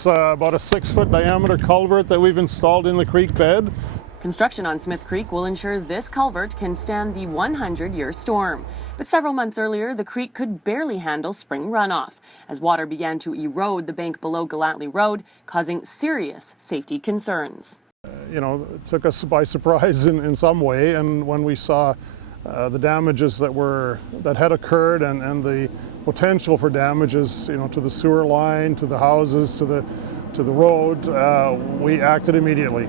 It's about a 6-foot diameter culvert that we've installed in the creek bed. Construction on Smith Creek will ensure this culvert can stand the 100-year storm. But several months earlier, the creek could barely handle spring runoff as water began to erode the bank below Gellatly Road, causing serious safety concerns. It took us by surprise in some way, and when we saw the damages that had occurred and the potential for damages, to the sewer line, to the houses, to the road, we acted immediately.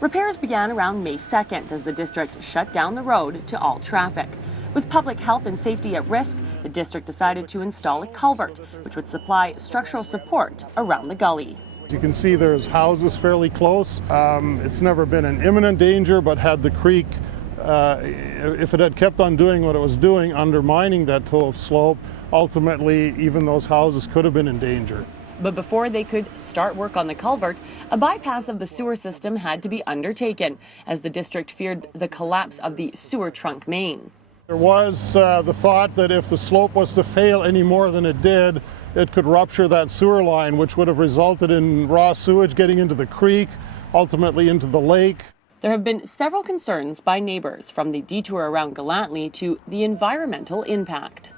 Repairs began around May 2nd as the district shut down the road to all traffic. With public health and safety at risk, the district decided to install a culvert, which would supply structural support around the gully. You can see there's houses fairly close. It's never been an imminent danger, but had the creek, if it had kept on doing what it was doing, undermining that toe of slope, ultimately even those houses could have been in danger. But before they could start work on the culvert, a bypass of the sewer system had to be undertaken, as the district feared the collapse of the sewer trunk main. There was the thought that if the slope was to fail any more than it did, it could rupture that sewer line, which would have resulted in raw sewage getting into the creek, ultimately into the lake. There have been several concerns by neighbors, from the detour around Gellatly to the environmental impact.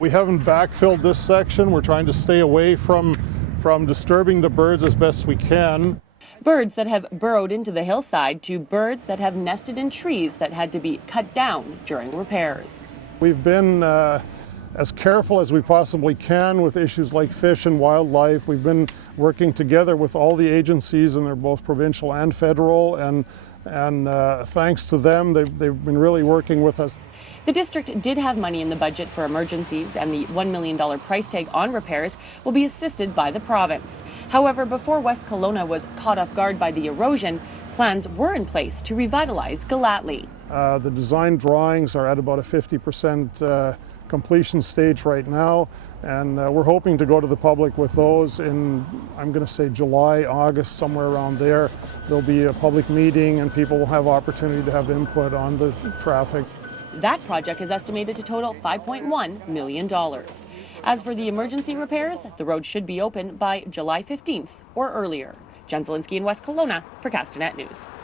We haven't backfilled this section. We're trying to stay away from disturbing the birds as best we can. Birds that have burrowed into the hillside to birds that have nested in trees that had to be cut down during repairs. We've been as careful as we possibly can with issues like fish and wildlife. We've been working together with all the agencies, and they're both provincial and federal, and thanks to them, they've been really working with us. The district did have money in the budget for emergencies, and the $1 million price tag on repairs will be assisted by the province. However, before West Kelowna was caught off guard by the erosion, plans were in place to revitalize Gellatly. The design drawings are at about a 50% completion stage right now, and we're hoping to go to the public with those in, I'm going to say, July, August, somewhere around there. There'll be a public meeting and people will have opportunity to have input on the traffic. That project is estimated to total $5.1 million. As for the emergency repairs, the road should be open by July 15th or earlier. Zielinski in West Kelowna for Castanet News.